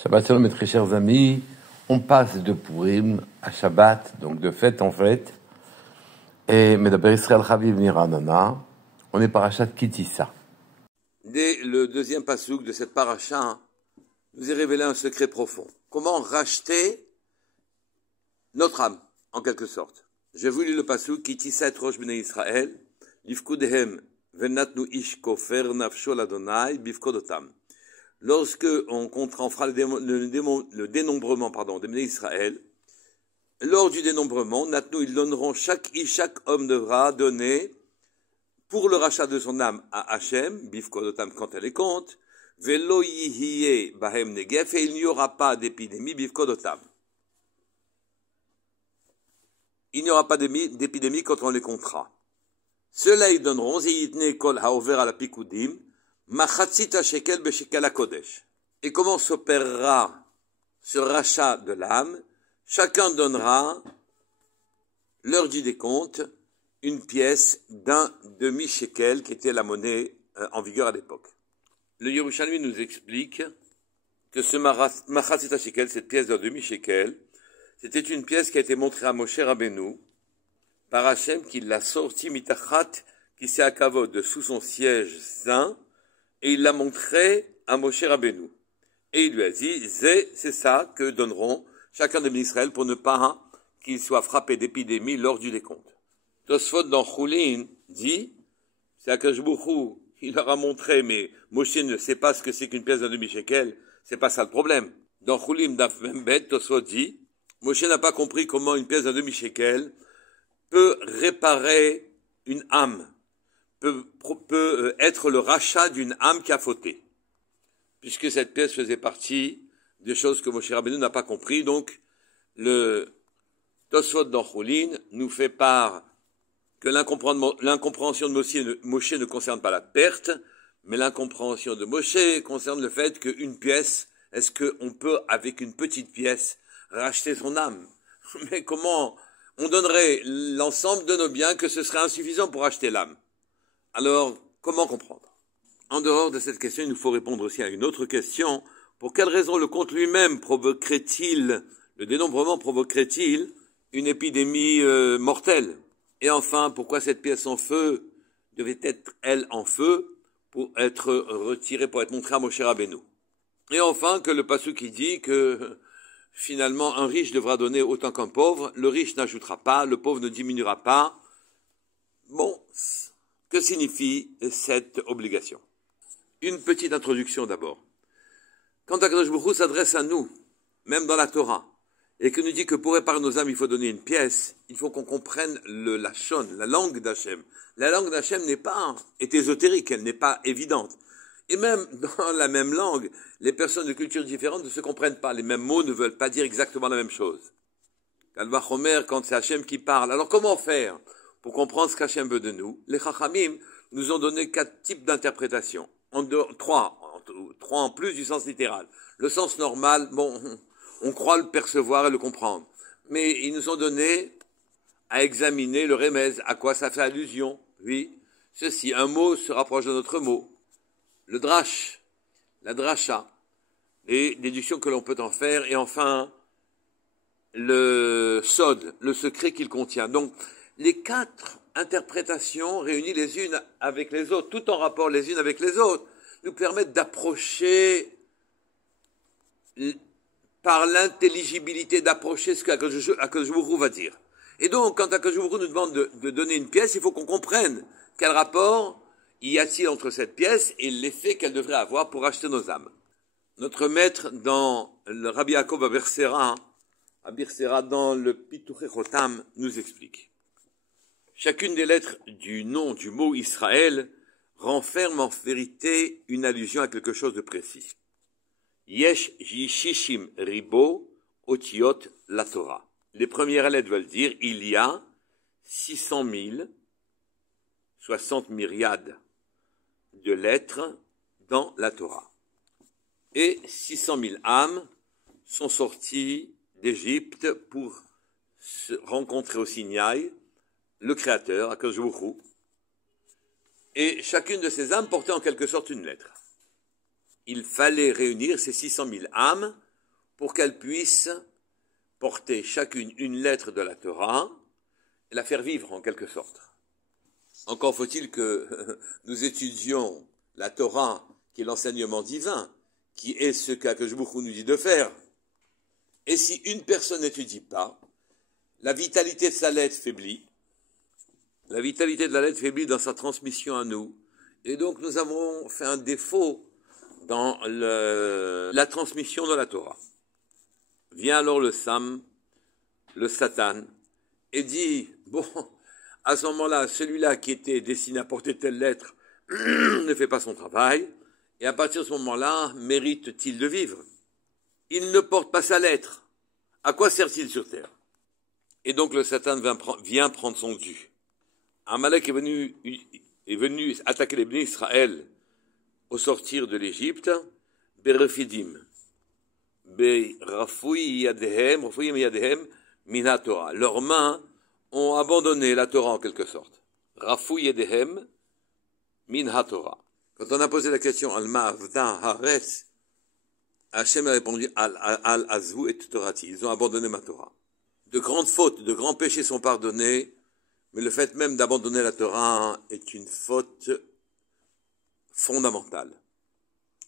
Shabbat Shalom, mes très chers amis. On passe de Purim à Shabbat, donc de fête en fête. Et Medaber Israël Chaviv Niranana, on est parachat Kitissa. Dès le deuxième pasouk de cette paracha, nous est révélé un secret profond. Comment racheter notre âme, en quelque sorte. Je vous lis le pasouk Kitissa et Rosh Bnei Israël, Lifkudehem venatnu ish kofer nafsho ladonai bifkodotam. Lorsque on fera le dénombrement des Bnei Israël, lors du dénombrement, Natnu, ils donneront chaque homme devra donner pour le rachat de son âme à Hachem, bifkodotam quand elle est compte, velo yihiye bahem negef, et il n'y aura pas d'épidémie bifkodotam. Il n'y aura pas d'épidémie quand on les comptera. Ceux-là, ils donneront, zeyitne kol haover ala pikudim, machatzita shekel beshekel hakodesh. Et comment s'opérera ce rachat de l'âme? Chacun donnera, l'heure du décompte, une pièce d'un demi-shekel, qui était la monnaie en vigueur à l'époque. Le Yerushalmi nous explique que ce machatzita shekel, cette pièce d'un demi-shekel, c'était une pièce qui a été montrée à Moshe Rabbeinu par Hachem, qui l'a sorti mitachat, qui s'est à Kavod, de sous son siège saint, et il l'a montré à Moshe Rabbeinu. Et il lui a dit, c'est ça que donneront chacun des Israël pour ne pas qu'il soit frappé d'épidémie lors du décompte. Tosfot dans Choulin dit, c'est Akadosh Baruch Hu, il leur a montré, mais Moshe ne sait pas ce que c'est qu'une pièce d'un demi-shekel, c'est pas ça le problème. Dans Choulin Daf Membet, Tosfot dit, Moshe n'a pas compris comment une pièce d'un demi-shekel peut réparer une âme, peut être le rachat d'une âme qui a fauté. Puisque cette pièce faisait partie des choses que Moshe Rabbeinu n'a pas compris, donc le Tosfot dans Choulin nous fait part que l'incompréhension de Moshe ne concerne pas la perte, mais l'incompréhension de Moshe concerne le fait qu'une pièce, est-ce qu'on peut, avec une petite pièce, racheter son âme? Mais comment on donnerait l'ensemble de nos biens que ce serait insuffisant pour acheter l'âme? Alors, comment comprendre? En dehors de cette question, il nous faut répondre aussi à une autre question. Pour quelle raison le compte lui-même le dénombrement provoquerait-il une épidémie mortelle? Et enfin, pourquoi cette pièce en feu devait être, elle, en feu pour être retirée, pour être montrée à Moshe Rabbeinu? Et enfin, que le passage qui dit que finalement un riche devra donner autant qu'un pauvre, le riche n'ajoutera pas, le pauvre ne diminuera pas. Bon, que signifie cette obligation? Une petite introduction d'abord. Quand Akadosh Baruch Hu s'adresse à nous, même dans la Torah, et qu'il nous dit que pour réparer nos âmes, il faut donner une pièce, il faut qu'on comprenne le lachon, la langue d'Hachem. La langue d'Hachem est ésotérique, elle n'est pas évidente. Et même dans la même langue, les personnes de cultures différentes ne se comprennent pas. Les mêmes mots ne veulent pas dire exactement la même chose. Kalva Chomer, quand c'est Hachem qui parle. Alors comment faire pour comprendre ce qu'Hachem veut de nous? Les Chachamim nous ont donné 4 types d'interprétations. Trois en plus du sens littéral. Le sens normal, on croit le percevoir et le comprendre. Mais ils nous ont donné à examiner le remez, à quoi ça fait allusion. Oui, ceci, un mot se rapproche de notre mot. Le drash, la drasha, les déductions que l'on peut en faire, et enfin, le sod, le secret qu'il contient. Donc, les 4 interprétations réunies les unes avec les autres, tout en rapport les unes avec les autres, nous permettent d'approcher, par l'intelligibilité, d'approcher ce qu'Akadosh Baruch Hu va dire. Et donc, quand Akadosh Baruch Hu nous demande de donner une pièce, il faut qu'on comprenne quel rapport y a-t-il entre cette pièce et l'effet qu'elle devrait avoir pour acheter nos âmes. Notre maître dans le Rabbi Yaakov à Bersera, dans le Pituchei Chotam, nous explique. Chacune des lettres du nom du mot Israël renferme en vérité une allusion à quelque chose de précis. Yesh Yishishim Ribo Otiot la Torah. Les premières lettres veulent dire il y a 600 000, 60 myriades de lettres dans la Torah. Et 600 000 âmes sont sorties d'Égypte pour se rencontrer au Sinaï, le Créateur, Akadosh Baruch Hu. Et chacune de ces âmes portait en quelque sorte une lettre. Il fallait réunir ces 600 000 âmes pour qu'elles puissent porter chacune une lettre de la Torah et la faire vivre en quelque sorte. Encore faut-il que nous étudions la Torah, qui est l'enseignement divin, qui est ce qu'Akadosh Baruch Hu nous dit de faire. Et si une personne n'étudie pas, la vitalité de sa lettre faiblit. La vitalité de la lettre faiblit dans sa transmission à nous. Et donc nous avons fait un défaut dans la transmission de la Torah. Vient alors le Sam, le Satan, et dit, bon, à ce moment-là, celui-là qui était destiné à porter telle lettre ne fait pas son travail, et à partir de ce moment-là, mérite-t-il de vivre? Il ne porte pas sa lettre. À quoi sert-il sur terre? Et donc le Satan vient prendre son dû. Amalek est venu attaquer les bénis Israël au sortir de l'Égypte, Berefidim, Berafouy Yadehem, Mina Torah. Leurs mains ont abandonné la Torah en quelque sorte. Rafouy Yadehem, Mina Torah. Quand on a posé la question Alma Avda Haaretz, Hachem a répondu Al Azvu et Torati. Ils ont abandonné ma Torah. De grandes fautes, de grands péchés sont pardonnés, mais le fait même d'abandonner la Torah est une faute fondamentale.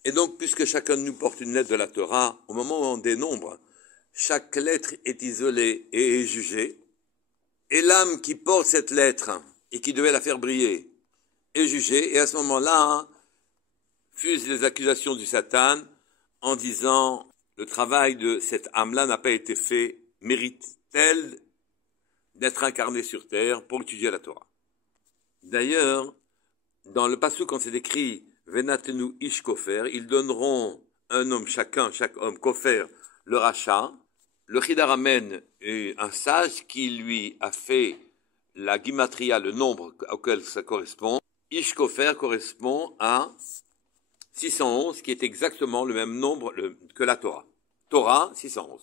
Et donc, puisque chacun de nous porte une lettre de la Torah, au moment où on dénombre, chaque lettre est isolée et est jugée, et l'âme qui porte cette lettre et qui devait la faire briller est jugée, et à ce moment-là, fusent les accusations du Satan en disant le travail de cette âme-là n'a pas été fait, mérite-t-elle d'être incarnée sur terre pour étudier la Torah? D'ailleurs, dans le passage quand c'est écrit Venatenu ish kofer, ils donneront un homme chaque homme kofer, le rachat. Le Chida ramène un sage qui lui a fait la gimatria, le nombre auquel ça correspond. Ish kofer correspond à 611, qui est exactement le même nombre que la Torah. Torah, 611.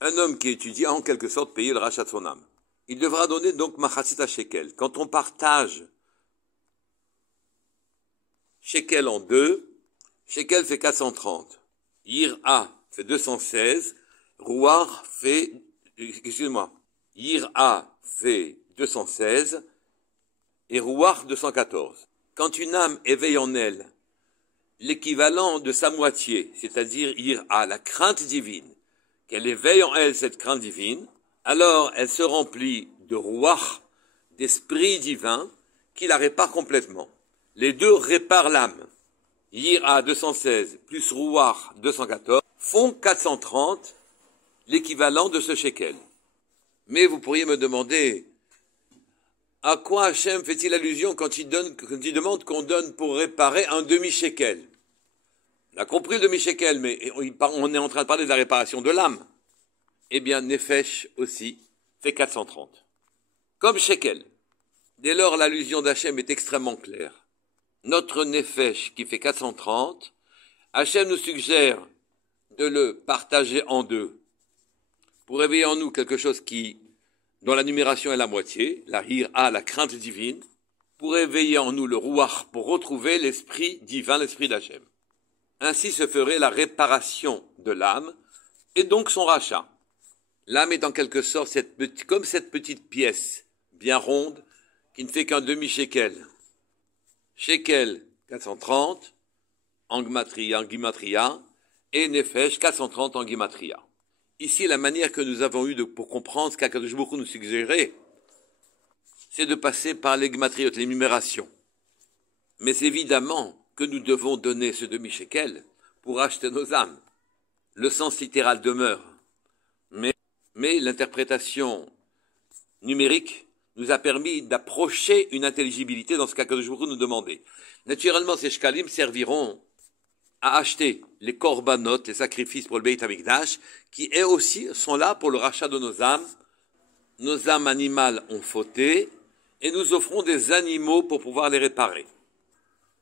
Un homme qui étudie a en quelque sorte payé le rachat de son âme. Il devra donner donc machatzit shekel. Quand on partage shekel en deux, shekel fait 430. Yir'a fait 216. Rouar fait, Yir'a fait 216 et Rouar 214. Quand une âme éveille en elle l'équivalent de sa moitié, c'est-à-dire Yir'a, la crainte divine, qu'elle éveille en elle cette crainte divine, alors elle se remplit de Rouar, d'esprit divin, qui la répare complètement. Les deux réparent l'âme. Yir'a 216 plus Rouar 214 font 430, l'équivalent de ce shekel. Mais vous pourriez me demander, à quoi Hachem fait-il allusion quand il demande qu'on donne pour réparer un demi-shekel? On a compris le demi-shekel, mais on est en train de parler de la réparation de l'âme. Eh bien, Nefesh aussi fait 430. Comme shekel. Dès lors, l'allusion d'Hachem est extrêmement claire. Notre Nefesh qui fait 430, Hachem nous suggère de le partager en deux pour éveiller en nous quelque chose dont la numération est la moitié, la Hira, la crainte divine, pour éveiller en nous le Ruach, pour retrouver l'esprit divin, l'esprit d'Hachem. Ainsi se ferait la réparation de l'âme et donc son rachat. L'âme est en quelque sorte comme cette petite pièce bien ronde qui ne fait qu'un demi-shekel. Shekel 430 en Gimatria et Nefesh 430 en Gimatria. Ici, la manière que nous avons eue pour comprendre ce qu'Akadosh Baruch Hu nous suggérait, c'est de passer par les Gimatriot, les numérations. Mais évidemment que nous devons donner ce demi-shekel pour acheter nos âmes. Le sens littéral demeure. Mais l'interprétation numérique nous a permis d'approcher une intelligibilité dans ce qu'Akadosh Baruch Hu nous demandait. Naturellement, ces shkalim serviront à acheter les korbanot, les sacrifices pour le Beit HaMikdash, qui eux aussi sont là pour le rachat de nos âmes. Nos âmes animales ont fauté, et nous offrons des animaux pour pouvoir les réparer.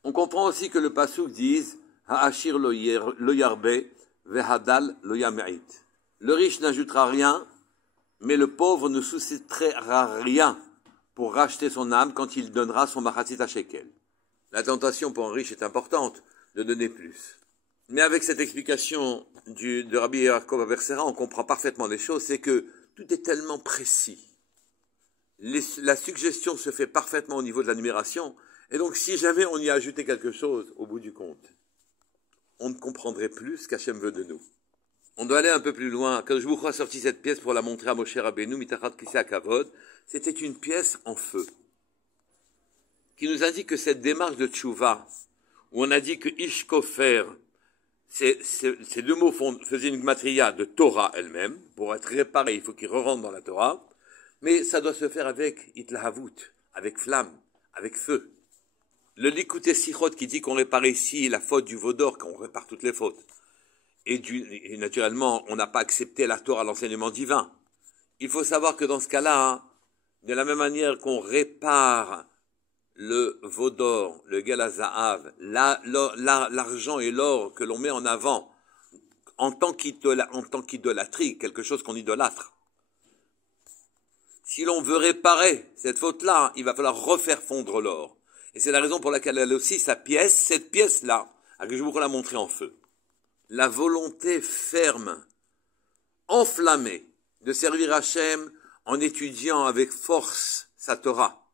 On comprend aussi que le pasuk dise Ha'ashir lo yarbe, vehadal lo yame'it. Le riche n'ajoutera rien, mais le pauvre ne soustraira rien pour racheter son âme quand il donnera son machatzit shekel. La tentation pour un riche est importante de donner plus. Mais avec cette explication de Rabbi Yaakov Abersera, on comprend parfaitement les choses, c'est que tout est tellement précis. La suggestion se fait parfaitement au niveau de la numération, et donc si jamais on y a ajouté quelque chose au bout du compte, on ne comprendrait plus ce qu'Hachem veut de nous. On doit aller un peu plus loin. Quand je vous a sorti cette pièce pour la montrer à Moshe Rabbeinu, Mitachat Kisei Kavod, c'était une pièce en feu, qui nous indique que cette démarche de Tchouva, où on a dit que Ishkofer, ces deux mots faisaient une gematria de Torah elle-même. Pour être réparé, il faut qu'il re-rentre dans la Torah. Mais ça doit se faire avec Itlahavut, avec flamme, avec feu. Le Likutei Sichot qui dit qu'on répare ici la faute du Vaudor, qu'on répare toutes les fautes. Et naturellement, on n'a pas accepté la Torah, l'enseignement divin. Il faut savoir que dans ce cas-là, de la même manière qu'on répare le Vaudor, le Galazahav, l'argent et l'or que l'on met en avant en tant qu'idolâtrie, quelque chose qu'on idolâtre. Si l'on veut réparer cette faute-là, il va falloir refaire fondre l'or. Et c'est la raison pour laquelle elle a aussi sa pièce, cette pièce-là, que je vous la montrer en feu. La volonté ferme, enflammée, de servir Hachem en étudiant avec force sa Torah.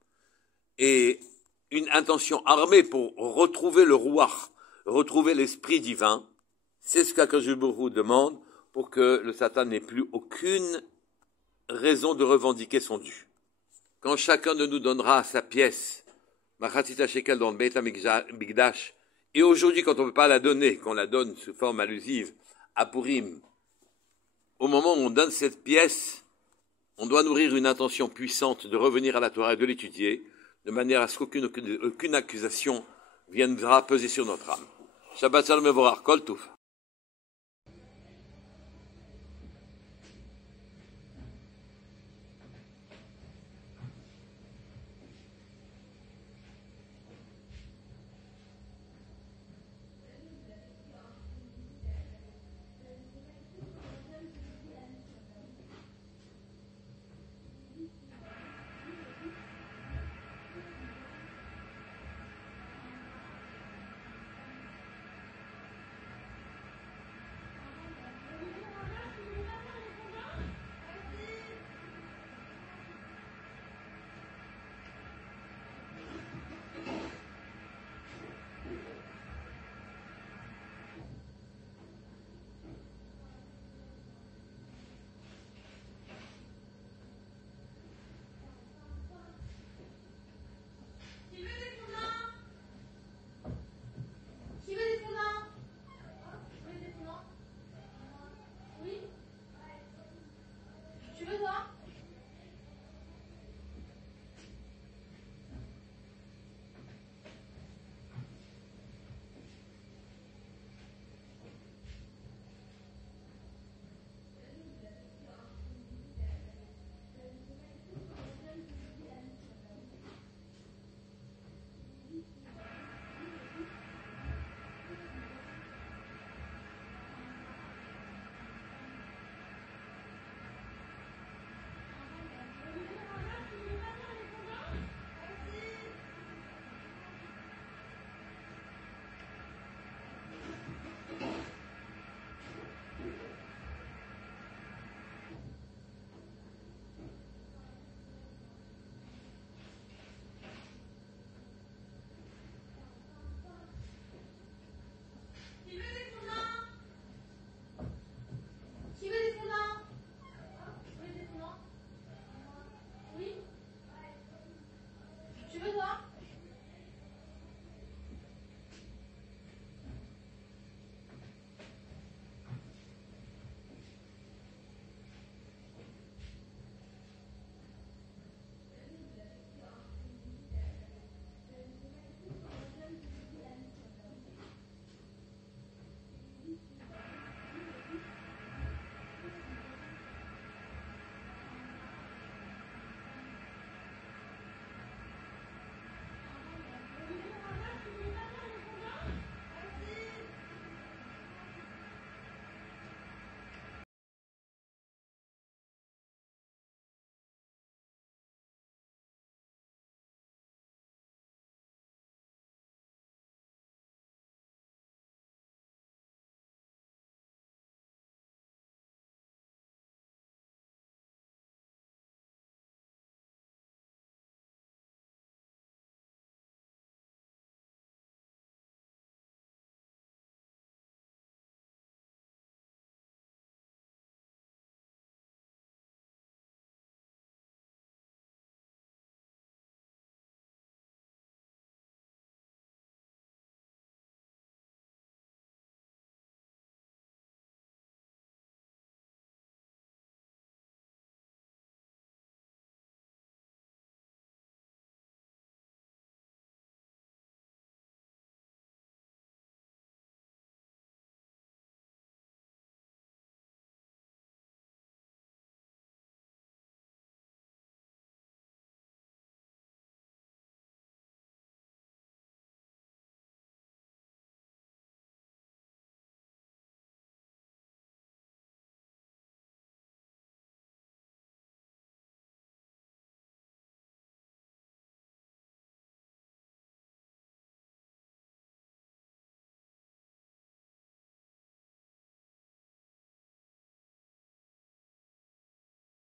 Et une intention armée pour retrouver le Ruach, retrouver l'esprit divin, c'est ce qu'Akadosh Baruch Hu demande pour que le Satan n'ait plus aucune raison de revendiquer son dû. Quand chacun de nous donnera sa pièce, Machatzita Shekel dans le Beit HaMikdash, et aujourd'hui quand on ne peut pas la donner, qu'on la donne sous forme allusive à Purim, au moment où on donne cette pièce, on doit nourrir une intention puissante de revenir à la Torah et de l'étudier, de manière à ce qu'aucune accusation viendra peser sur notre âme. Shabbat Shalom Mevorach, Kol Touf.